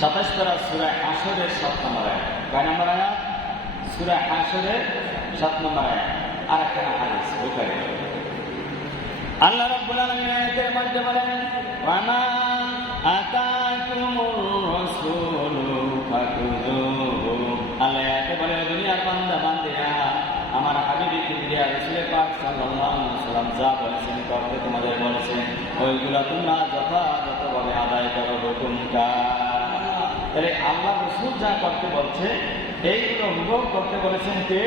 27 পারা সূরা হাশরের 7 নম্বর আয়াত। কয় নম্বর আয়াত? সূরা হাশরের 7 নম্বর আয়াত। আর একটা হাদিস বুখারী। আল্লাহ রাব্বুল আলামিন আয়াতের মধ্যে বলেন, ওয়া মা আতাকুমুর রাসূলু ফাখুযুহু। আল্লাহ আয়াতে বলে, দুনিয়ার বান্দা বান্দিরা, আমার হাবিব কিবরিয়া রাসূল পাক সাল্লাল্লাহু আলাইহি ওয়াসাল্লাম যা বলেছেন করতে তোমাদের বলেছেন, ওইগুলা তোমরা যথাযথভাবে আদায় করো। হুকুমটা তাহলে আল্লাহ রাসূল যা করতে বলছে এইগুলো হুবহু করতে বলেছেন কে?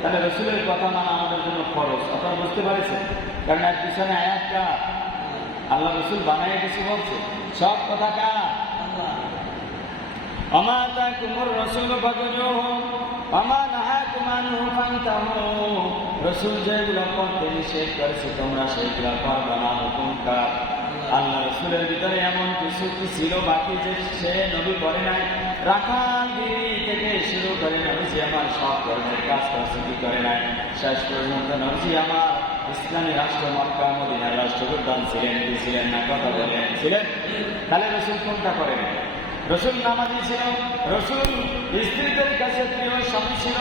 তাহলে রাসূলের কথা মানা আমাদের জন্য ফরজ। আপনারা বুঝতে পারছেন? কারণ এর পিছনে আয়াতটা আল্লাহ রাসূল বানায় কিছু বলছে, সব কথা কার? ওমা তাকুমুর রাসূলু ফাখুযুহু ওমা নাহাকুম আনহু ফান্তাহু। রাসূল যেগুলো করতে নিষেধ করেছে তোমরা সেগুলো করবে না। হুকুম কার? আল্লাহ রাসূলের ভিতরে এমন কিছু কি ছিল বাকি যে সে নবী করে নাই? রাখালগিরি থেকে শুরু করে নবীজি আমার সব ধরনের কাজ করছে, কি করে নাই? শেষ পর্যন্ত নবীজি আমার ইসলামী রাষ্ট্র মক্কা মদিনার রাষ্ট্রপ্রধান ছিলেন, কি ছিলেন না? কথা বলেন, ছিলেন। তাহলে রাসূল কোনটা করেন? রাসূল নামাজি ছিল, রাসূল স্ত্রীদের কাছে প্রিয় স্বামী ছিল,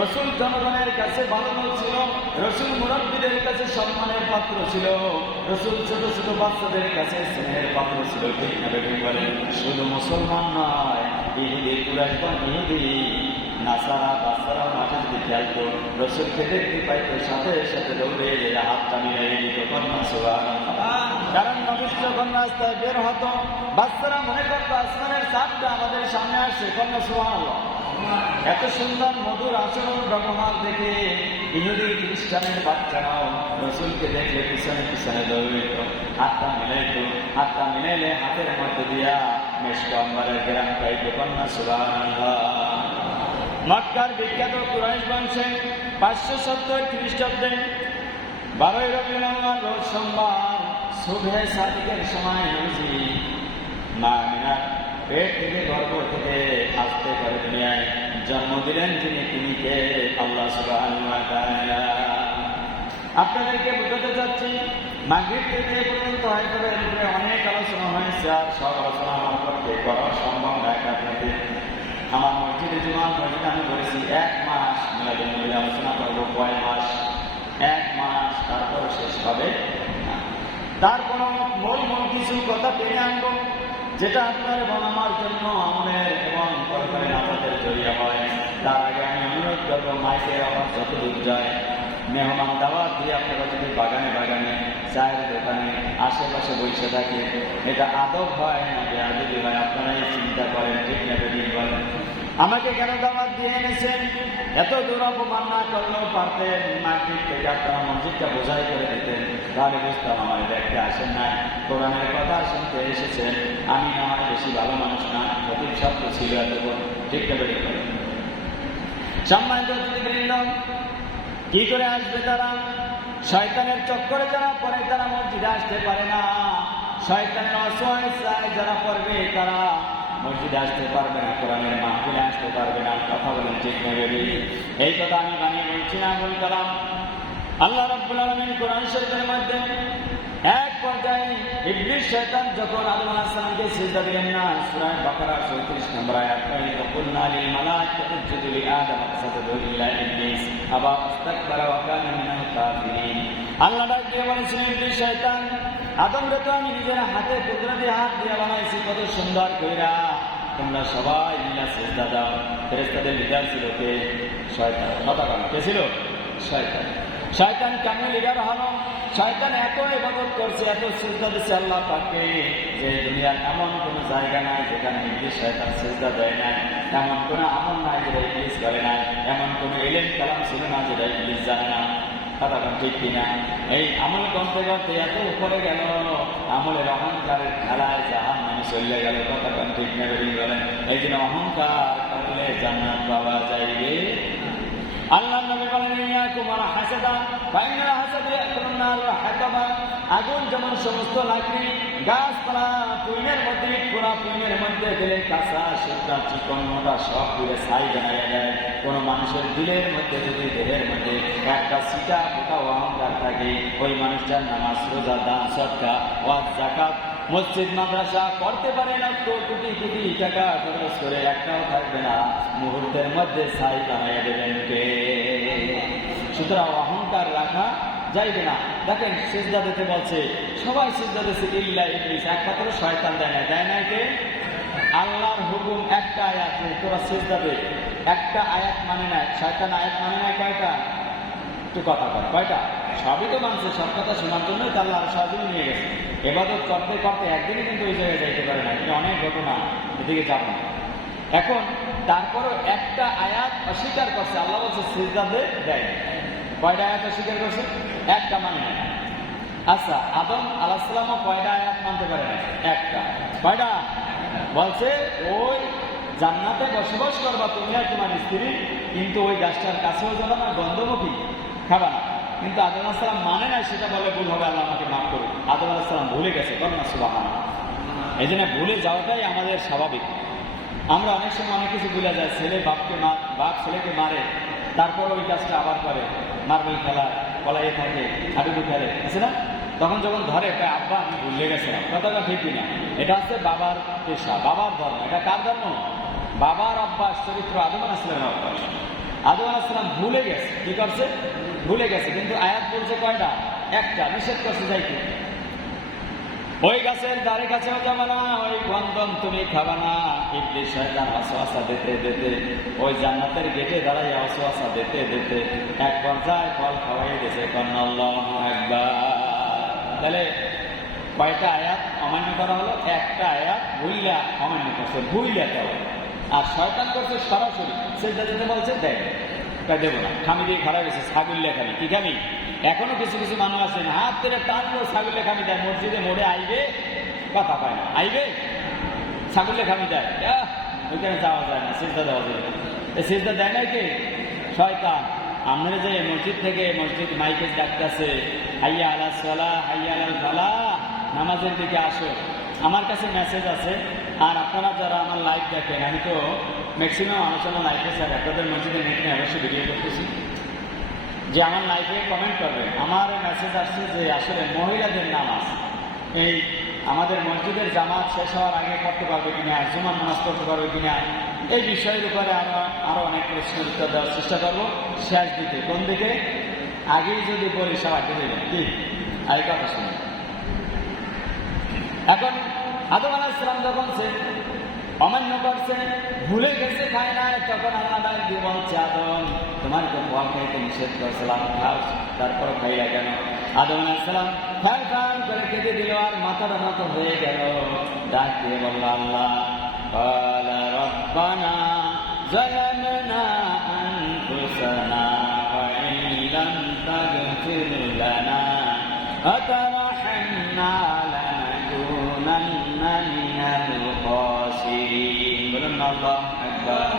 রাসূল জনগণের কাছে ভালো লোক ছিল, রাসূল মুরব্বীদের কাছে সম্মানের পাত্র ছিল, রাসূল ছোট ছোট বাচ্চাদের কাছে স্নেহের পাত্র ছিল। ঠিক না বেঠিক বলেন? শুধু মুসলমান নয়, ইহুদি কুরাইশ ইহুদি নাসারা বাচ্চারা মাঠে যদি খেলতো, রাসূলকে দেখতে পাইতো, সাথে সাথে দৌড়ে হাতটা মিলিয়ে দিত। কন্যা সুবহানাল্লাহ। কারণ নবী যখন রাস্তায় বের হতো, বাচ্চারা মনে করতো আসমানের চাঁদটা আমাদের সামনে আসছে। কন্যা সুবহানাল্লাহ। এত সুন্দর মধুর আচরণ ব্যবহার দেখে ইহুদি খ্রিস্টানের বাচ্চারাও রাসূলকে দেখলে পিছনে পিছনে দৌড়িত, হাতটা মিলাইত, হাতটা মিলাইলে হাতের মধ্যে দিয়া মেশক আম্বারের গ্রাম পাইত। কন্যা সুবহানাল্লাহ। মক্কার বিখ্যাত কুরাইশ বংশে 570 খ্রিস্টাব্দে 12 রবিউল আউয়াল রোজ সোমবার সুবহে সাদিকের সময় নবীজি মা আমিনার পেট থেকে গর্ভ থেকে আসতে করে দুনিয়ায় জন্ম দিলেন যিনি, তিনি কে? আল্লাহ সুবহানাহু ওয়া তাআলা। আপনাদেরকে বোঝাতে চাচ্ছি, মাগরিব থেকে এ পর্যন্ত হয়তো এর উপরে অনেক আলোচনা হয়েছে, আর সব আলোচনা আমার পক্ষে করা সম্ভব নয়। আপনাদের আমার মসজিদে জুমার মসজিদে আমি বলেছি 1 মাস মিলাদুন নবী আলোচনা করবো। কয় মাস? 1 মাস, তারপর শেষ হবে না। তারপর মূল কিছু কথা টেনে আনবো, যেটা আপনার এবং আমার জন্য আমলের এবং পরকালে নাজাতের জড়িয়ে হয়। তার আগে আমি অনুরোধ করবো, মাইকের আওয়াজ যত দূর যায়, মেহমান দাওয়াত দিয়ে আপনারা যদি বাগানে বাগানে, চায়ের দোকানে, আশেপাশে বসে থাকে, এটা আদব হয় না বেয়াদবি হয়? আপনারাই চিন্তা করেন। ঠিক না বেঠিক বলেন? আমাকে কেন দাওয়াত দিয়ে এনেছেন? এত দূর অপমান না করলেও পারতেন, মাগরিব থেকে আপনারা মসজিদটা বোঝাই করে দিতেন, তাহলে বুঝতাম আমার দেখতে আসেন না, কোরআনের কথা শুনতে এসেছেন। আমি না হয় বেশি ভালো মানুষ না, অতীত শব্দ ছিল এতক্ষণ। ঠিক না বেঠিক বলেন? সম্মানিত অতিথিবৃন্দ, কি করে আসবে তারা? শয়তানের চক্করে যারা পড়ে তারা মসজিদে আসতে পারে না। শয়তানের অসহায় যারা পড়বে তারা মসজিদে আসতে পারবে না, কোরআনের মাহফিলে আসতে পারবে না। কথা বলেন ঠিক না বেঠিক? এই কথা আমি বানিয়ে বলছি না, বল কালাম। আল্লাহ রাব্বুল আলামিন কোরআন শরীফের মধ্যে এক পর্যায়ে ইবলিস শয়তান যখন আদম আলাইহিস সালামকে সিজদা দিলেন না, সূরা বাকারা 34 নম্বর আয়াত, কুলনা লিল মালাইকাতি ইসজুদু লিআদম ফাসাজাদু ইল্লা ইবলিস আবা ইস্তাকবারা ওয়া কানা মিনাল কাফিরিন। আল্লাহ ডাক দিয়ে বলেছেন, ইবলিস শয়তান, আদম রে তো আমি নিজের হাতে কুদরতি হাত দিয়ে বানাইছি কত সুন্দর কইরা, তোমরা সবাই মিলে সিজদা দাও। ফেরেশতাদের লিডার ছিল কে? শয়তান। কথা বলেন, কে ছিল? শয়তান। শয়তান কেন লিডার হলো? শয়তান এত ইবাদত করছে, এত সিজদা দিচ্ছে আল্লাহ পাককে, যে দুনিয়ার এমন কোন জায়গা নাই যেখানে ইবলিস শয়তান সিজদা দেয় না, এমন কোন আমল নাই যেটা ইবলিস করে না, এমন কোন ইলম কালাম ছিল না যেটা ইবলিস জানে না। কথা ঠিক কিনা? এই আমল করতে করতে এত উপরে গেল, আমলের অহংকারের খেলায় জাহান্নামে চলে গেল। কথা ঠিক না বেরিয়ে গেলেন? এই জন্য অহংকার করলে জান্নাত পাওয়া যাইবে। আল্লাহ নবী বলেন, ইয়াকুম ওয়া হাসাদা ফাইনাল হাসাদা ইয়াকুলুন নার ওয়া হাতাবা। আগুন যেমন সমস্ত লাকড়ি, গাছপালা, পুইনের মধ্যে, পুরা পুইনের মধ্যে দিলে কাঁচা শুকনা চিকন মোটা সব পুড়ে ছাই বানাইয়া দেয়। কোন মানুষের দিলের মধ্যে যদি দেহের মধ্যে একটা সিটা ফোটা অহংকার থাকে, ওই মানুষটার নামাজ, রোজা, দান, সদকা, ওয়াজ, যাকাত মসজিদ মাদ্রাসা করতে পারে না তো কোটি কোটি টাকা খরচ করে একটাও থাকবে না, মুহূর্তের মধ্যে ছাই বানাইয়া দেবেন কে? সুতরাং অহংকার রাখা যাইবে না। দেখেন সিজদা দিতে বলছে, সবাই সিজদা দিচ্ছে ইল্লা ইবলিস, একমাত্র শয়তান দেয় না। দেয় না কে? আল্লাহর হুকুম একটা আয়াত, তোরা সিজদা দে, একটা আয়াত মানে না। শয়তান আয়াত মানে না কয়টা? একটু কথা কর, কয়টা? সবই তো মানছে, সব কথা শোনার জন্যই তো আল্লাহ সহজে নিয়ে গেছে। এবাদত করতে করতে একদিনই কিন্তু ওই জায়গায় যাইতে পারে না, এটা অনেক ঘটনা, এদিকে যাব না এখন। তারপরও একটা আয়াত অস্বীকার করছে, আল্লাহ বলছে সিজদা দে, দেয়। কয়টা আয়াত অস্বীকার করছে? একটা মানে না। আচ্ছা, আদম আলাইহিস সালামও কয়টা আয়াত মানতে পারে না? একটা। কয়টা? বলছে ওই জান্নাতে বসবাস করবা তুমি আর তোমার স্ত্রী, কিন্তু ওই গাছটার কাছেও যাবে না, গন্ধমুখী খাবা না। কিন্তু আদম আলাইহিস সালাম মানে না, সেটা বলে ভুল হবে, আল্লাহ আমাকে মাফ করুন। আদম আলাইহিস সালাম ভুলে গেছে, কন্যা সুবহানাল্লাহ। এই জন্য ভুলে যাওয়াটাই আমাদের স্বাভাবিক। আমরা অনেক সময় অনেক কিছু ভুলে যাই, বাপ ছেলেকে মারে, তারপর ওই কাজটা আবার করে, মার্বেল খেলা, পলাইয়ে থাকে, হাডুডু খেলে, আছে না? তখন যখন ধরে প্রায় আব্বা আমি ভুলে গেছিলাম, কথাটা ঠিকই না। এটা হচ্ছে বাবার পেশা, বাবার ধর্ম। এটা কার ধর্ম? বাবার অভ্যাস, চরিত্র, আদম আলাইহিস সালামের অভ্যাস। আদম আলাইহিস সালাম ভুলে গেছে, কি করছে? ভুলে গেছে, কিন্তু আয়াত বলছে কয়টা? একটা। নিষেধ করছে যাইতে, ওই গাছের ধারে কাছেও যাবে না, ওই গন্ধম তুমি খাবা না। ইবলিস শয়তান ওয়াসওয়াসা দিতে দিতে ওই জান্নাতের গেটে দাঁড়াই ওয়াসওয়াসা দিতে দিতে এক পর্যায়ে ফল খাওয়াই দিয়েছে, কন্যা আল্লাহু আকবার। তাহলে কয়টা আয়াত অমান্য করা হলো? একটা আয়াত ভুইলা অমান্য করছে, ভুইলা তাও। আর শয়তান করছে সরাসরি, সিজদা দিতে বলছে, দেয় দেব না, খামি দিয়ে খারাপ গেছে, ছাগল্যা খামি। কি খামি? এখনো কিছু কিছু মানুষ আছেন হাত ধরে টানলো, ছাগল্যা খামি দেয়। মসজিদে মোড়ে আইবে, কথা পায় না, আইবে ছাগল্যা খামি দেয়, ওইখানে যাওয়া যায় না, সিজদা দেওয়া যায় না। সিজদা দেয় নাই কে? শয়তান। আমরা যে মসজিদ থেকে মসজিদ মাইকে ডাকতেছে, হাইয়া আলাস সালাহ, হাইয়া আলাল ফালাহ, নামাজের দিকে আসো। আমার কাছে মেসেজ আছে, আর আপনারা যারা আমার লাইভ দেখেন, আমি তো ম্যাক্সিমাম আলোচনা লাইফে স্যার আপনাদের মসজিদে নেট নিয়ে অবশ্যই ভিডিও করতেছি, যে আমার লাইফে কমেন্ট করবে। আমার মেসেজ আসছে যে আসলে মহিলাদের নামাজ এই আমাদের মসজিদের জামাত শেষ হওয়ার আগে করতে পারবে কিনা, জুমার নামাজ করতে পারবে কিনা, এই বিষয়ের উপরে আমরা আরো অনেক প্রশ্নের উত্তর দেওয়ার চেষ্টা করবো শেষ দিকে। কোন দিকে? আগেই যদি বলি সবাই দেবেন কি? আগে কথা শুনে। এখন আদম আলাইহিস সালাম যখন সে অমান্য করছে, ভুলে গেছে, খায় না, তখন আল্লাহ ডাক দিয়ে বলছে, আদম তোমার তো ফল খাইতে নিষেধ করছিলাম, খাও, তারপর খাইয়া কেন? আদম আলাইহিস সালাম খাল খাল করে কেটে দিল, আর মাথাটা মতো হয়ে গেল। ডাক দিয়ে বলল, আল্লাহ قال ربنا ظلمنا أنفسنا وإن لم تغفر لنا وترحمنا لنكونن من الخاسرين। বলুন আল্লাহু আকবার।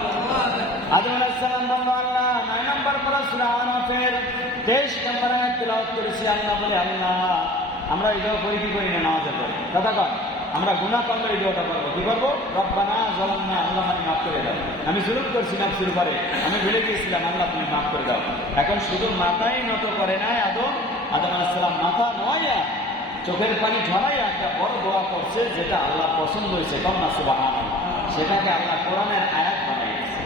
আদম আলাইহিস সালাম বলল, আল্লাহ 9 নম্বর পারা সূরা আরাফের 23 নম্বর আয়াত তেলাওয়াত করেছি। আল্লাহ বলে, আল্লাহ আমরা এটাও করি কি করি না নামাজের পরে? কথা কন, আমরা গুনাহ করলে এই দোয়াটা করবো, কি করবো? রব্বানা যালামনা, আল্লাহ আমি মাফ করে দাও, আমি জুলুম করছি নাফসের উপরে, আমি ভুলে গিয়েছিলাম, আল্লাহ তুমি মাফ করে দাও। এখন শুধু মাথাই নত করে নাই আদম আলাইহিস সালাম, মাথা নয়া চোখের পানি ঝরাইয়া একটা বড় দোয়া করছে, যেটা আল্লাহ পছন্দ হয়েছে, কন্যা সুবহানাল্লাহ। সেটাকে আল্লাহ কোরআনের আয়াত বানাইছে।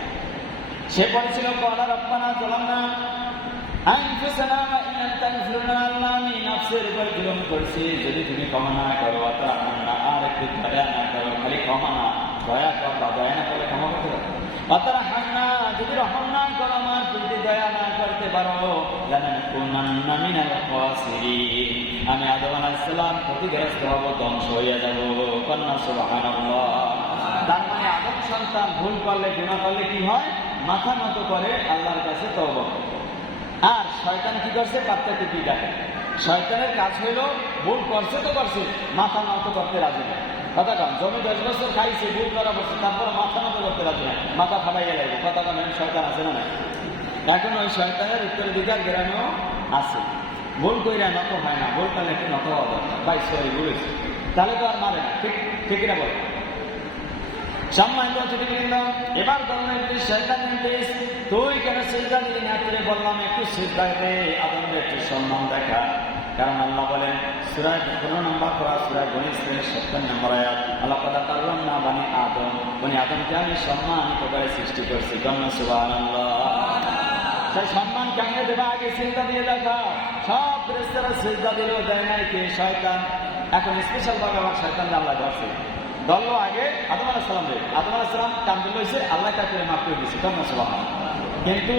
সে বলেছিল, ক্বালা রব্বানা যালামনা আনফুসানা ওয়া ইন লাম তাগফির লানা, আল্লাহ আমি নফসের উপর জুলুম করেছি, যদি তুমি ক্ষমা না করো, তারপর আর একটু দয়া না করো, খালি ক্ষমা না, দয়া করবা, দয়া না করে ক্ষমা করতে পারো, ওয়াতারহামনা যদি রহম না করো, আমার প্রতি দয়া না করতে পারো, লানাকুনান্না মিনাল খাসিরিন, আমি আদম আলাইহিস সালাম ক্ষতিগ্রস্ত হব, ধ্বংস হয়ে যাব, কন্যা সুবহানাল্লাহ। তার মানে আদম সন্তান ভুল করলে, গুনাহ করলে কি হয়? মাথা নত করে আল্লাহর কাছে তওবা। আর শয়তান কি করছে? পাত্তা টিপি ডাকে। শয়তানের কাজ হইল, ভুল করছে তো করছে, মাথা নত করতে রাজি না। কথা কন, জমি 10 বছর খাইছে, ভুল করা বছর, তারপর মাথা নত করতে রাজি না, মাথা খাবাইয়া লাগবে। কথা কন, শয়তান আছে না না? এখন ওই শয়তানের উত্তরাধিকার গ্রামেও আছে। ভুল কইরা নত হয় না, ভুল করলে একটু নত হওয়া দরকার, ভাই সরি বলেছি, তাহলে তো আর মারে না। ঠিক ঠিক না বলে? সম্মানিত অতিথিবৃন্দ, এবার বললেন শয়তান ইবলিস, তুই কেন সিজদা দিলি না? তুই বললাম একটু সিজদা দে, আদমকে একটু সম্মান দেখা। কারণ আল্লাহ বলেন সূরা 15 নম্বর সূরা বনী ইসরাঈলের 70 নম্বর আয়াত, আল্লাহ তাআলা কাররামনা বনি আদমকে আমি সম্মানিত করে সৃষ্টি করছি। সুবহানাল্লাহ। সেই সম্মান কেমনে দেবা? আগে সিজদা দিয়ে দেখা। সব ফেরেশতারা সিজদা দিলেও দেয় নাই, কে? শয়তান। এখন স্পেশাল ভাবে আবার শয়তান আল্লাহ ধরছে, ধরলো আগে আদম আলাইহিস সালাম রে। আদম আলাইহিস সালাম কান্দে লইছে, আল্লাহ তাকে মাফ করে দিয়েছে। সুবহানাল্লাহ। কিন্তু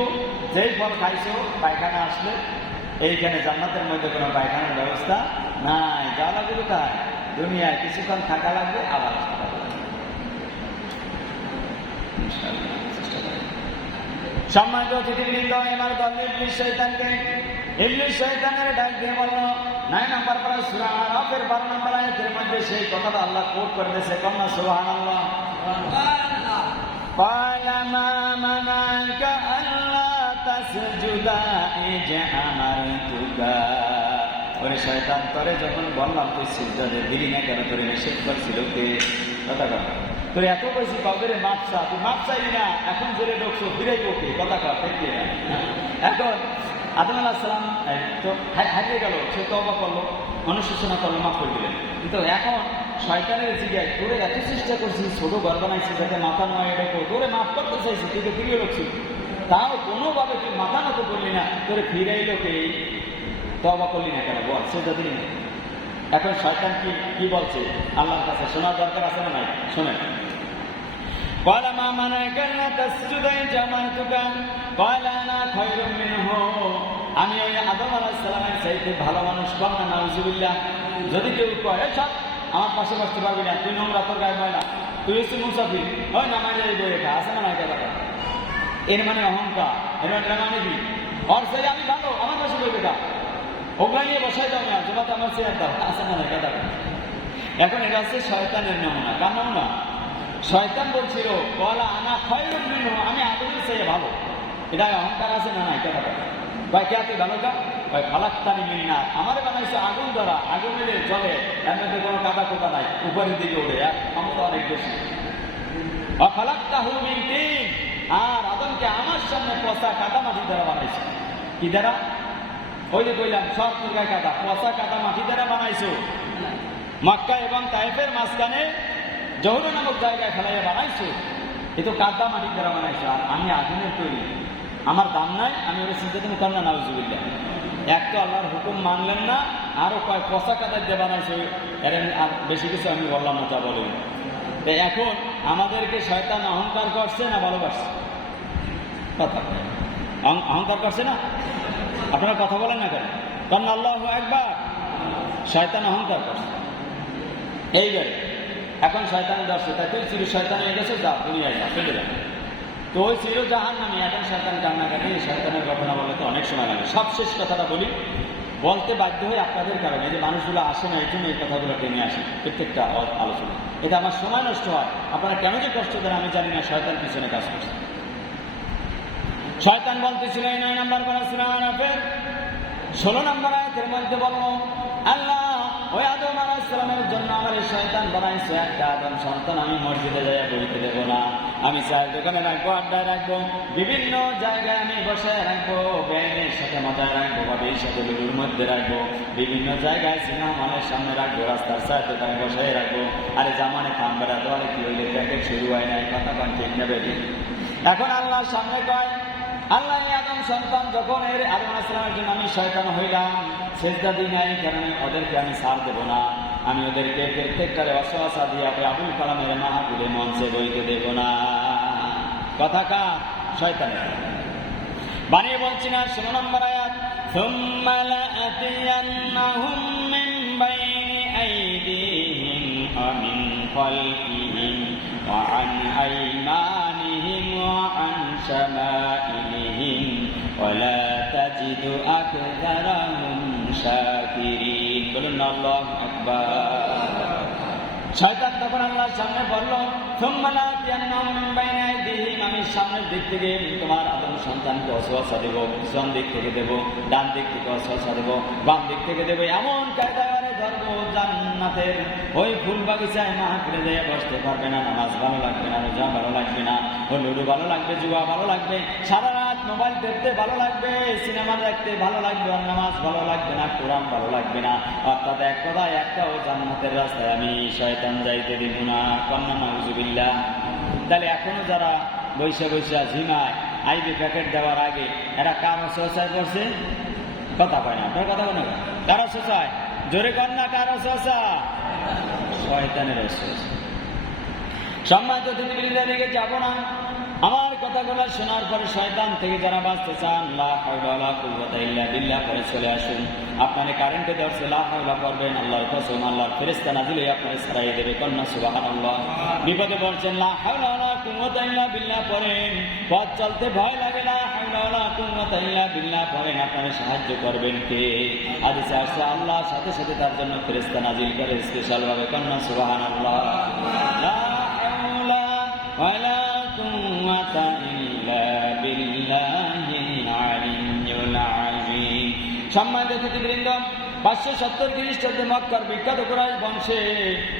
যেই ফল খাইছো পায়খানা আসলে, এইখানে জান্নাতের মধ্যে কোনো পায়খানার ব্যবস্থা নাই। যা লাগবে তাই দুনিয়ায় কিছুক্ষণ থাকা লাগবে, আবার আসতে লাগবে। সম্মানিত অতিথিবৃন্দ, এবার বলল ইবলিস শয়তানকে। ইবলিস শয়তানের ডাক দিয়ে বলল 9 নম্বর পারা সূরা আরাফের 12 নম্বর আয়াতের মধ্যে সেই কথাটা আল্লাহ কোট করে দিয়েছে। কন্যা সুবহানাল্লাহ। قال ما منعك ألا تسجد إذ أمرتك। ওরে শয়তান, তোরে যখন বললাম তুই সিজদা দিলি না কেন? তোরে নিষেধ করছিল কে? কথা কর। তোর এত বেশি কবরে মাপ চা, তুই মাপ চাইলি না, এখন জেলে ঢুকছো, ফিরে কে? কথা কর, ঠিক না? এখন আদম আলাইহিস সালাম তো হারিয়ে গেল, সে তওবা করলো, অনুশোচনা করলো, মাফ করে দিলেন। কিন্তু এখন শয়তানের জিজ্ঞাসা, তোরে এত চেষ্টা করছিস, ছোট ঘর বানাইছিস যাতে মাথা নয়, এটা তোরে মাফ করতে চাইছিস, তুই তো ফিরিয়ে রাখছিস, তাও কোনোভাবে তুই মাথা নত করলি না, তোরে ফিরাইলো কে? তওবা করলি না কেন? বল, সেটা দিলি না। এখন শয়তান কি বলছে আল্লাহর কাছে? শোনার দরকার আছে না নাই? শোনেন। قال ما منعك ألا تسجد إذ أمرتك قال أنا خير منه। আমি ওই আদম আলাইহিস সালামের চাইতে ভালো মানুষ। কম না? নাউজুবিল্লাহ। যদি কেউ কয় সব আমার পাশে বসতে পারবি না, তুই নোংরা, তোর গায়ে ময়লা, তুই হচ্ছে মুসাফির, ওই নামাজে এই বই রেখা আছে না নাই? কথা এর মানে অহংকার। এর মানে কি? ওর চাই আমি ভালো, আমার পাশে বই রেখা, ওগুলা নিয়ে বসাই দাও না, জবাতে আমার চেয়ার দাও, আছে না নাই? কথা। এখন এটা হচ্ছে শয়তানের নমুনা। কার নমুনা? শয়তান বলছিল কলা আনা খায়রুম মিনহু, আমি আদমের চেয়ে ভালো। এটা অহংকার আছে না নাই? কথা ভাই, কে তুই ভালো? কা ভাই, খালাক্তানি মিন নার, আমারে বানাইছে আগুন দ্বারা, আগুনের জলে, এর মধ্যে কোনো কাদা কোদা নাই, উপরের দিকে ওঠে, আর ক্ষমতা অনেক বেশি। খালাক্তাহু মিন তিন, আর আদমকে আমার সামনে পচা কাদা মাটি দ্বারা বানাইছে। কি দ্বারা? ওই যে কইলাম সব দুর্গায় কাদা, পচা কাদা মাটি দ্বারা বানাইছো। মক্কা এবং তায়েফের মাঝখানে জহুর নামক জায়গায় ফেলাইয়া বানাইছো, এ তো কাদা মাটি দ্বারা বানাইছো, আর আমি আগুনের তৈরি, আমার দাম নাই, আমি ওরা চিন্তা তুমি কর না। নাউজুবিল্লাহ। এক তো আল্লাহর হুকুম মানলেন না, আরো কয় পচা কাদা দিয়ে বানাইছো। এর আর বেশি কিছু আমি বললাম না, তা বলেন। এখন আমাদেরকে শয়তান অহংকার করছে না ভালোবাসছে? কথা অহংকার করছে না? আপনারা কথা বলেন না কেন? কারণ আল্লাহু আকবার। শয়তান অহংকার করছে এইবারে। এখন শয়তানের দর্শে তাই তুই চির শয়তান হয়ে গেছে, যা দুনিয়ায় যা, ফেলে যাবে। তো ওই চির জাহান্নামী। এখন শয়তান কান্নাকাটি, শয়তানের ঘটনা বলে তো অনেক সময় লাগে। সবশেষ কথাটা বলি, বলতে বাধ্য হয়ে আপনাদের কারণে, যে মানুষগুলো আসে না, এই জন্য এই কথাগুলো টেনে আসে প্রত্যেকটা আলোচনা। এটা আমার সময় নষ্ট হয়। আপনারা কেন যে কষ্ট দেন আমি জানি না, শয়তান পিছনে কাজ করছে। শয়তান বলতেছিল 9 নম্বর পারা সূরা আরাফের 16 নম্বর আয়াতের মধ্যে বলল, আল্লাহ ওই আদম আলাইহিস সালামের জন্য আমার এই শয়তান বানাইছে একটা আদম সন্তান, আমি মসজিদে যাইয়া বইতে দেবো না, আমি চায়ের দোকানে রাখবো, আড্ডায় রাখবো, বিভিন্ন জায়গায় আমি বসে রাখবো, ব্যাঙের সাথে মজায় রাখবো, বাবির সাথে লুলুর মধ্যে রাখবো, বিভিন্ন জায়গায় সিনেমা হলের সামনে রাখবো, রাস্তার চায়ের দোকানে বসে রাখবো। আরে জামানে কামবেড়া দলে কি হইলে প্যাকেট শুরু হয় নাই? কথা কান ঠিক নেবে। এখন আল্লাহর সামনে কয়, আল্লাহ আদম সন্তান যখন এর আদম আলাইহিস সালামের জন্য আমি শয়তান হইলাম, সিজদা দিই নাই, কারণ ওদেরকে আমি ছাড় দেবো না, আমি ওদেরকে প্রত্যেকটারে অসহসা দিয়ে আবুল কালামের মাহফিলে মঞ্চে বইতে দেব না। কথা কার? শয়তানের। বানিয়ে বলছি না। 16 নম্বর আয়াত, সুম্মা লাআতিয়ান্নাহুম মিন বাইনি আইদিহিম ওয়া মিন খালফিহিম ওয়া আন আইমানিহিম ওয়া আন শামাইলিহিম ওয়া লা তাজিদু আকতারাহুম শাকিরিন। বলুন আল্লাহু আকবার। শয়তান তখন আল্লাহর সামনে বলল, সুম্মা লাআতিয়ান্নাহুম মিন বাইনি আইদিহিম, আমি সামনের দিক থেকে তোমার আদম সন্তানকে অসহসা দেবো, পিছন দিক থেকে দেবো, ডান দিক থেকে অসহসা দেবো, বাম দিক থেকে দেবো, এমন কায়দায় ধরবো জান্নাতের ওই ফুল বাগিচায় মাহফিলে যেয়ে বসতে পারবে না, নামাজ ভালো লাগবে না, রোজা ভালো লাগবে না, লুডু ভালো লাগবে, জুয়া ভালো লাগবে, সারা রাত মোবাইল দেখতে ভালো লাগবে, সিনেমা দেখতে ভালো লাগবে, আর নামাজ ভালো লাগবে না, কোরআন ভালো লাগবে না। অর্থাৎ এক কথায় একটাও জান্নাতের রাস্তায় আমি শয়তান যাইতে দিব না। কন্যা নাউজুবিল্লাহ। তাহলে এখনো যারা বৈশা বৈশা ঝিমায় আইবি প্যাকেট দেওয়ার আগে এরা কার ওসওয়াসায় পড়ছে? কথা কয় না, আপনার কথা বলে না, কার ওসওয়াসায়? জোরে কন্যা, কার ওসওয়াসা? শয়তানের ওসওয়াসা। সম্মানিত অতিথিবৃন্দ, দিকে যাব না। আমার কথাগুলো শোনার পরে শয়তান থেকে যারা বাঁচতে চান, লা হাওলা ওয়ালা কুওয়াতা ইল্লা বিল্লাহ পরে চলে আসুন। আপনারা কারেন্টে ধরছে, লা হাওলা পড়বেন, আল্লাহর কসম আল্লাহর ফেরেশতা নাজিল হয়ে আপনাদের ছাড়াই দেবে। কন্যা সুবহানাল্লাহ। বিপদে পড়ছেন, লা হাওলা ওয়ালা কুওয়াতা ইল্লা বিল্লাহ পড়েন। পথ চলতে ভয় লাগে, লা হাওলা ওয়ালা কুওয়াতা ইল্লা বিল্লাহ পড়েন। আপনারা সাহায্য করবেন কে? হাদিসে আসছে আল্লাহর সাথে সাথে তার জন্য ফেরেশতা নাজিল করে স্পেশাল ভাবে। কন্যা সুবহানাল্লাহ। লা হাওলা ওয়ালা কুওয়াতা ইল্লা বিল্লাহিল আলিয়্যিল আযীম। সম্মানিত অতিথিবৃন্দ, 570 খ্রিস্টাব্দে মক্কার বিখ্যাত কুরাইশ বংশে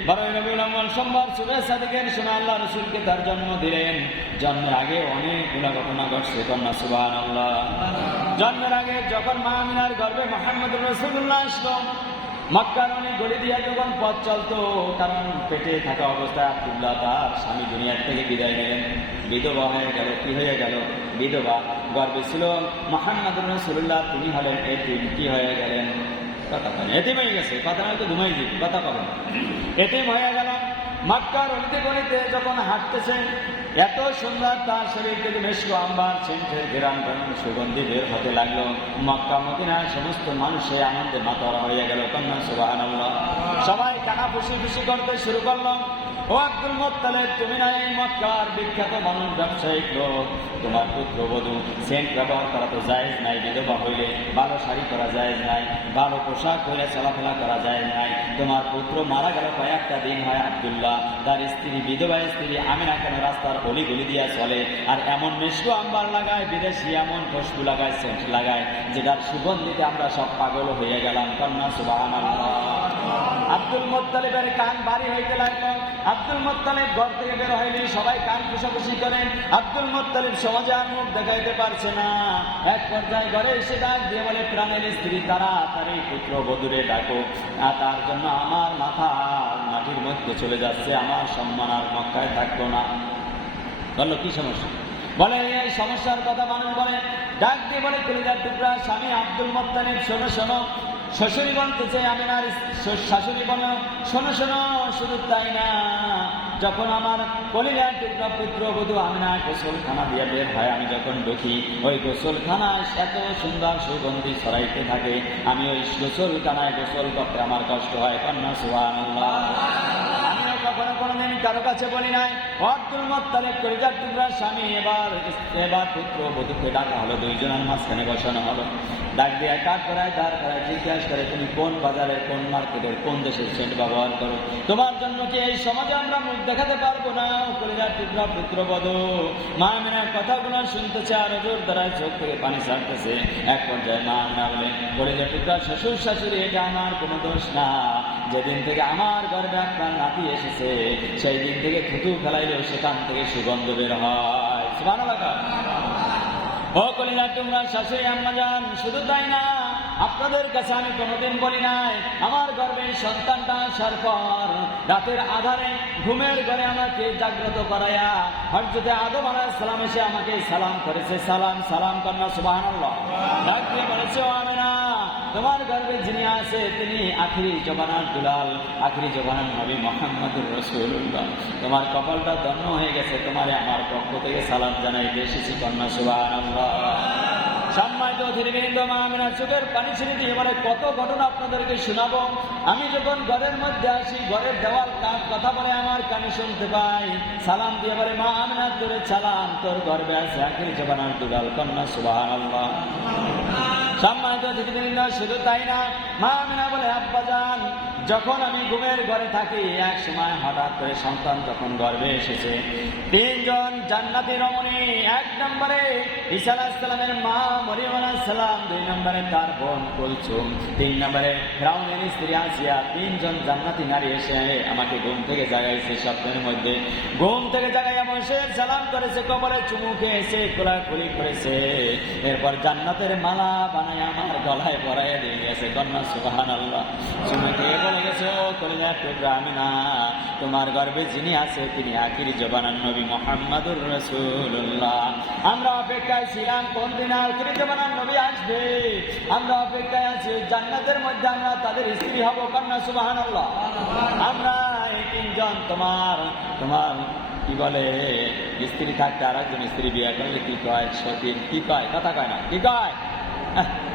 12 রবিউল আউয়াল সোমবার সুবে সাদিকের সময় আল্লাহ রাসূলকে তার জন্ম দিলেন। জন্মের আগে অনেকগুলো ঘটনা ঘটছে। কন্যা সুবহানাল্লাহ। জন্মের আগে যখন মা আমিনার গর্ভে মুহাম্মদুর রাসূলুল্লাহ আসলো, মক্কার অনেক গলি দিয়ে যখন পথ চলতো, কারণ পেটে থাকা অবস্থায় আব্দুল্লাহ তার স্বামী দুনিয়ার থেকে বিদায় নিলেন, বিধবা হয়ে গেল। কি হয়ে গেল? বিধবা। গর্ভে ছিল মুহাম্মদুর রাসূলুল্লাহ, তিনি হলেন এতিম। কি হয়ে গেলেন? কথা বলেন। এতিম হয়ে গেছে। কথা নয়তো ঘুমাই দিই, কথা বলেন। এতিম হয়ে গেল। মক্কার অলিতে গলিতে যখন হাঁটতেছেন, এত সুন্দর তার শরীর থেকে মেশক আম্বার সেন্টের ঘেরান সুগন্ধি বের হতে লাগলো। মক্কা মদিনার সমস্ত মানুষে আনন্দে মাতোয়ারা হয়ে গেল। কন্যা সুবহানাল্লাহ। সবাই কানা খুশি খুশি করতে শুরু করলো। ও আব্দুল মুত্তালিব, তুমি না এই মক্কার বিখ্যাত মানুষ, ব্যবসায়িক লোক, তোমার পুত্রবধূ সেন্ট ব্যবহার করা তো জায়েজ নাই। বিধবা হইলে ভালো শাড়ি করা জায়েজ নাই, ভালো পোশাক হইলে চলাফেরা করা জায়েজ নাই। তোমার পুত্র মারা গেল কয়েকটা দিন হয়, আব্দুল্লাহ তার স্ত্রী, বিধবা স্ত্রী আমিনা কেন রাস্তার অলি গলি দিয়া চলে আর এমন মেশকো আম্বার লাগায়, বিদেশি এমন খুশবু লাগায়, সেন্ট লাগায়, যেটার সুগন্ধিতে আমরা সব পাগল হয়ে গেলাম। কন্যা সুবহানাল্লাহ। আব্দুল মুত্তালিবের কান ভারী হইতে লাগলো। আব্দুল মুত্তালিব ঘর থেকে বের হয়নি, সবাই কান খুশাখুশি করেন। আব্দুল মুত্তালিব সমাজে আর মুখ দেখাইতে পারছে না। এক পর্যায়ে ঘরে এসে ডাক দিয়ে বলে, প্রাণের স্ত্রী তাড়াতাড়ি পুত্র বধূরে ডাকো, আর তার জন্য আমার মাথা মাটির মধ্যে চলে যাচ্ছে, আমার সম্মান আর মক্কায় থাকলো না। বললো কি সমস্যা? বলে এই সমস্যার কথা মানুষ বলে। ডাক দিয়ে বলে, কলিজার টুকরা স্বামী আব্দুল মুত্তালিব, শোনো শোনো। শ্বশুরি বলতেছে, আমিনার শাশুড়ি বলো, শোনো শোনো। শুধু তাই না, যখন আমার কলিজার টুকরা পুত্রবধূ আমিনা গোসলখানা দিয়ে বের হয়, আমি যখন ঢুকি, ওই গোসলখানায় এত সুন্দর সুগন্ধি ছড়াইতে থাকে, আমি ওই গোসলখানায় গোসল করতে আমার কষ্ট হয়। কন্যা সুবহানাল্লাহ। আমিও কখনো কোনোদিন কারো কাছে বলি নাই। আব্দুল মুত্তালিব কলিজার টুকরা স্বামী, এবার পুত্র বধূকে ডাকা হলো, দুইজনের মাঝখানে বসানো হলো। ডাক দিয়ে কাঠ করায়, দাঁড় করায়, জিজ্ঞাসা করে, তুমি কোন বাজারের, কোন মার্কেটের, কোন দেশের সেন্ট ব্যবহার করো? তোমার জন্য কি এই সমাজে আমরা মুখ দেখাতে পারবো না? কলিজার টুকরা পুত্রবধূ মা আমিনার কথাগুলো শুনতেছে আর জোর দ্বারায় চোখ থেকে পানি ছাড়তেছে। এক পর্যায়ে মা আমিনা বলে, কলিজার টুকরা শ্বশুর শাশুড়ি, এটা আমার কোনো দোষ না। যেদিন থেকে আমার গর্ভে আপনার নাতি এসেছে, সেই দিন থেকে থুতু ফেলাইলেও সেখান থেকে সুগন্ধ বের হয়। সুবহানাল্লাহ। ও কলিজার টুকরা শাশুড়ি আম্মা জান, শুধু তাই না, আপনাদের কাছে আমি কোনোদিন বলি নাই, আমার গর্ভে সন্তানটা আসার পর রাতের আধারে ঘুমের ঘরে আমাকে জাগ্রত করাইয়া হযরত আদম আলাইহিস সালাম এসে আমাকে সালাম করেছে। সালাম সালাম। কন্যা সুবহানাল্লাহ। ডাক দিয়ে বলেছে, ও আমিনা, তোমার গর্ভে যিনি আছে তিনি আখিরি জমানার দুলাল, আখিরি জমানার নবী মুহাম্মদুর রাসূলুল্লাহ। তোমার কপালটা ধন্য হয়ে গেছে, তোমারে আমার পক্ষ থেকে সালাম জানাইতে এসেছি। কন্যা সুবহানাল্লাহ। সম্মানিত অতিথিবৃন্দ, মা আমিনার চোখের পানি ছেড়ে দিয়ে বলে, কত ঘটনা আপনাদেরকে শোনাবো। আমি যখন ঘরের মধ্যে আসি, ঘরের দেওয়াল কাঠ কথা বলে আমার কানে শুনতে পাই। সালাম দিয়ে বলে, মা আমিনার তোরে সালাম, তোর গর্ভে আছে আখিরি জমানার দুলাল। কন্যা সুবহানাল্লাহ। সম্মানিত অতিথিবৃন্দ, শুধু তাই না, মা আমিনা বলে, আব্বাজান, যখন আমি ঘুমের ঘরে থাকি, এক সময় হঠাৎ করে সন্তান যখন গর্ভে এসেছে, 3 জন জান্নাতি রমণী, 1 নম্বরে ঈসা আলাইহিস সালামের মা মরিয়ম আলাইহিস সালাম, 2 নম্বরে তার বোন কুলসুম, 3 নম্বরে ফিরআউনের স্ত্রী আসিয়া, 3 জন জান্নাতি নারী এসে আমাকে ঘুম থেকে জাগাইছে। স্বপ্নের মধ্যে ঘুম থেকে জাগাইয়া বসে সালাম করেছে, কবরে চুমু খেয়েছে, কোলাকুলি করেছে, এরপর জান্নাতের মালা বানায় আমার গলায় পরাইয়া দিয়ে গেছে। কন্যা সুবহানাল্লাহ। চুমু খেয়ে বলে গেছে, ও কলিজার টুকরা আমিনা, তোমার গর্ভে যিনি আছে তিনি আখির জবানার নবী মুহাম্মাদুর রাসূলুল্লাহ। আমরা অপেক্ষায় ছিলাম কোন দিন আখির জবানার নবী আসবে, আমরা অপেক্ষায় আছি জান্নাতের মধ্যে আমরা তাদের স্ত্রী হব। কন্যা সুবহানাল্লাহ। আমরা এই 3 জন তোমার কি বলে, স্ত্রী থাকতে আর একজন স্ত্রী বিয়ে করলে কি কয়? সতীন। কি কয়? কথা কয় না। কি কয়?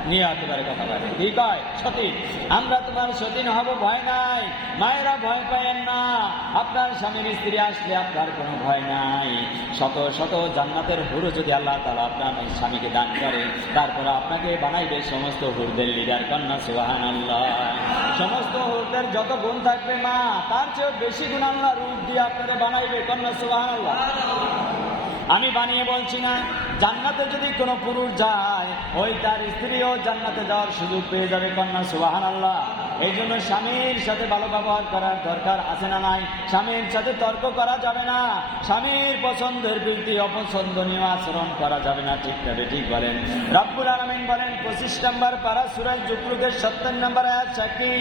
নিয়ে হতে পারে, কথা বলে। কি কয়? সতীন। আমরা তোমার সতীন হব, ভয় নাই। মায়েরা ভয় পায়েন না, আপনার স্বামীর স্ত্রী আসলে আপনার কোনো ভয় নাই। শত শত জান্নাতের হুর যদি আল্লাহ তাআলা আপনার স্বামীকে দান করে, তারপর আপনাকে বানাইবে সমস্ত হুরদের লিডার। কন্যা সুবহানাল্লাহ। সমস্ত হুরদের যত গুণ থাকবে মা, তার চেয়ে বেশি গুণ আল্লাহ রূপ দিয়ে আপনাকে বানাইবে। কন্যা সুবহানাল্লাহ। আমি বানিয়ে বলছি না। জান্নাতে যদি কোনো পুরুষ যায়, ওই তার স্ত্রীও জান্নাতে যাওয়ার সুযোগ পেয়ে যাবে। কন্যা সুবহানাল্লাহ। এই জন্য স্বামীর সাথে ভালো ব্যবহার করার দরকার আছে না নাই? স্বামীর সাথে তর্ক করা যাবে না, স্বামীর পছন্দের বিরুদ্ধে অপছন্দনীয় আচরণ করা যাবে না। ঠিক তবে ঠিক বলেন। রব্বুল আলামিন বলেন 25 নম্বর পারা সূরা যুকরুদের 70 নম্বর আয়াত সাকি,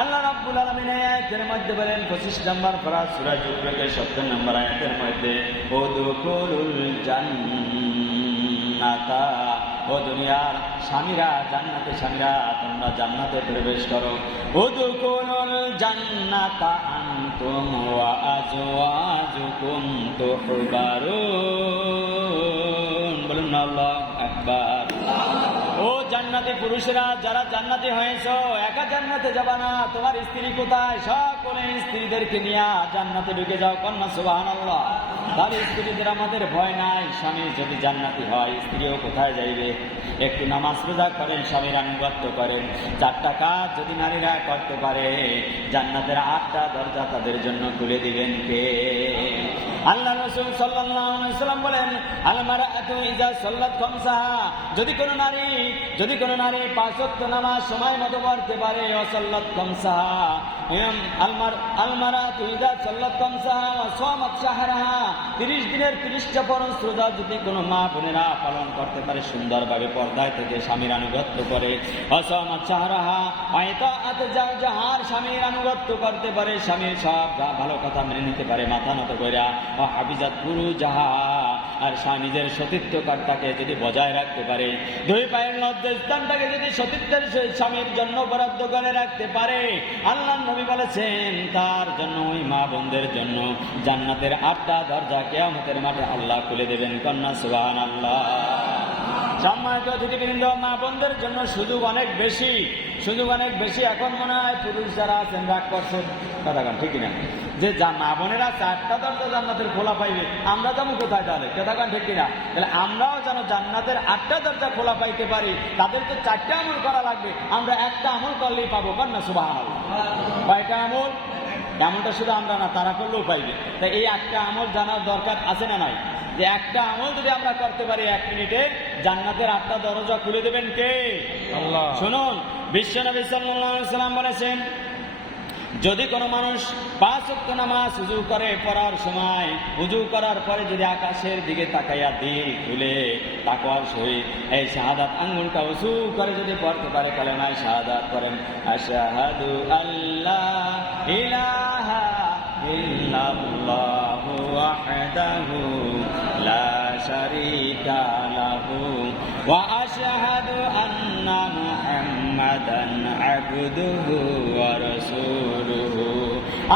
আল্লাহ রব্বুল আলামিন এই আয়াতের মধ্যে বলেন, 25 নম্বর পারা সূরা যুকরুদের 70 নম্বর আয়াতের মধ্যে, উদখুলুল জান্নাতা, ও দুনিয়ার স্বামীরা, জান্নাতে স্বামীরা, তোমরা জান্নাতে প্রবেশ করো। উদখুলুল জান্নাতা আনতুম ওয়া আজওয়াজুকুম তুহবারুন। বলুন আল্লাহু আকবার। ও জান্নাতি পুরুষেরা, যারা জান্নাতি হয়েছো, একা জান্নাতে যাবা না। তোমার স্ত্রী কোথায়? সকলে স্ত্রীদেরকে নিয়ে জান্নাতে ঢুকে যাও। কন্যা সুবহানাল্লাহ। তার স্ত্রীদের আমাদের ভয় নাই। স্বামী যদি জান্নাতি হয়, স্ত্রীও কোথায় যাইবে? একটু নামাজ রোজা করেন, স্বামীর আনুগত্য করেন, 4টা কাজ যদি নারীরা করতে পারে, জান্নাতের 8টা দরজা তাদের জন্য খুলে দিবেন কে? আল্লাহ রাসূল সাল্লাল্লাহু আলাইহি ওয়াসাল্লাম বলেন, আল মারআতু ইযা সাল্লাত খামসাহা, যদি কোন নারী 5 ওয়াক্ত নামাজ সময় মতো পড়তে পারে, ও সাল্লাত খামসাহা, আল মারআতু ইযা সাল্লাত খামসাহা ওয়া সামাত শাহরাহা, 30 দিনের 30টা ফরজ রোজা যদি কোনো মা বোনেরা পালন করতে পারে, সুন্দরভাবে পর্দায় থেকে স্বামীর আনুগত্য করে, ওয়া সামাত শাহরাহা আইতাআত জাওজাহার, স্বামীর আনুগত্য করতে পারে, স্বামীর সব ভালো কথা মেনে নিতে পারে মাথা নত কইরা, ও হাফিজাত ফুরুজাহা, আর নিজের সতীত্বটাকে যদি বজায় রাখতে পারে, 2 পায়ের লজ্জাস্থানটাকে যদি সতীত্বের স্বামীর জন্য বরাদ্দ করে রাখতে পারে, আল্লাহর নবী বলেছেন তার জন্য, ওই মা বোনদের জন্য জান্নাতের 8টা দরজা কিয়ামতের মাঠে আল্লাহ খুলে দেবেন। কন্যা সুবহানাল্লাহ। সম্মানিত অতিথিবৃন্দ, মা বোনদের জন্য সুযোগ অনেক বেশি। এখন মনে হয় পুরুষ যারা আছেন রাগ করছেন, কথা কন ঠিক কিনা, যে মা বোনেরা 4টা দরজা জান্নাতের খোলা পাইবে, আমরা যাবো কোথায়? তাহলে কথা কন ঠিক কিনা? তাহলে আমরাও যেন জান্নাতের 8টা দরজা খোলা পাইতে পারি, তাদের তো 4টা আমল করা লাগবে, আমরা একটা আমল করলেই পাবো। কন্যা সুবহানাল্লাহ। কয়টা আমল? আমলটা শুধু আমরা না, তারা করলেও পাইবে। তাই এই একটা আমল জানার দরকার আছে না নাই? যে একটা আমল যদি আমরা করতে পারি 1 মিনিটে, জান্নাতের 8টা দরজা খুলে দেবেন কে? আল্লাহ। শুনুন, বিশ্বনবী সাল্লাল্লাহু আলাইহি ওয়াসাল্লাম বলেছেন, যদি কোনো মানুষ 5 ওয়াক্ত নামাজ উযু করে, পড়ার সময় উযু করার পরে যদি আকাশের দিকে তাকাইয়া দিল খুলে তাকওয়ার সহিত এই শাহাদাত আঙ্গুলটা উযু করে যদি পড়তে পারে, কালেমায়ে শাহাদাত করেন, আশহাদু আল্লা ইলাহা ইল্লাল্লাহু ওয়াহদাহু লা শারীকা লাহু ওয়া আশহাদু আন্না মুহাম্মাদান আবদুহু ওয়া রাসূলুহু।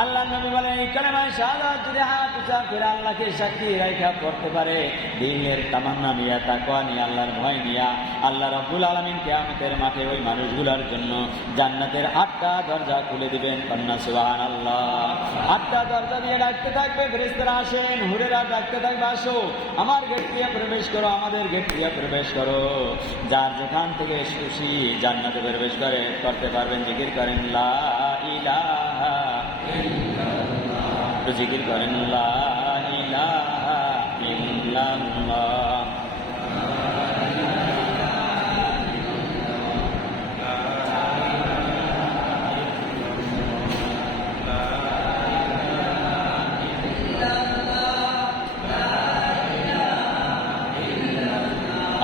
আল্লাহ নবী বলেন, এই কালেমায়ে শাহাদাত যদি হাত উঁচা করে আল্লাহকে সাক্ষী রেখে পড়তে পারে, দিলের তামান্না নিয়ে, তাকওয়া নিয়ে, আল্লাহর ভয় নিয়ে, আল্লাহ রাব্বুল আলামিন কিয়ামতের মাঠে ওই মানুষগুলোর জন্য জান্নাতের 8টা দরজা খুলে দিবেন। কন্যা সুবহানাল্লাহ। 8টা দরজা দিয়ে ডাকতে থাকবে, ফেরেশতারা আসেন, হুরেরা ডাকতে থাকবে, আসো আমার গেট দিয়ে প্রবেশ করো, আমাদের গেট দিয়ে প্রবেশ করো। যার যেখান থেকে খুশি জান্নাতে প্রবেশ করতে পারবেন। জিকির করেন লা ইলাহা ইল্লাল্লাহ। জিকির করেন লা ইলাহা ইল্লাল্লাহ।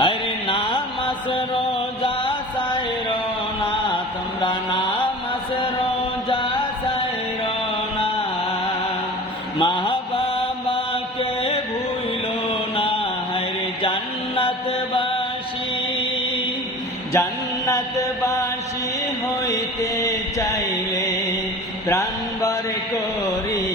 আরে নামাজ রোজা সাইরো না, তোমরা নামাজ রোজা সাইরো না, মা বাবাকে ভুইলো না। হায়রে জান্নাতবাসী হইতে চাইলে প্রাণ ভরে করি